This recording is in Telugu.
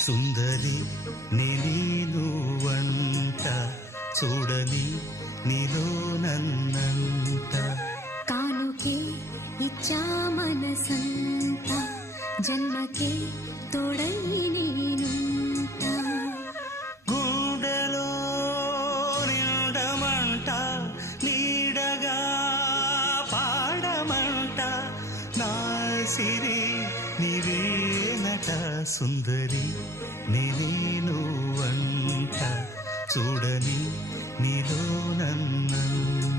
సుందరి నేను వంట చూడని నీలో నన్నంట కానుకే ఇచ్చా మనసంత జన్మకే తోడై నేనుంట గుండెలో నిండమంట నీడగా పాడమంట నా సిరి నీవేనట సుందరి నేను వంట చూడని నీలో నన్నంట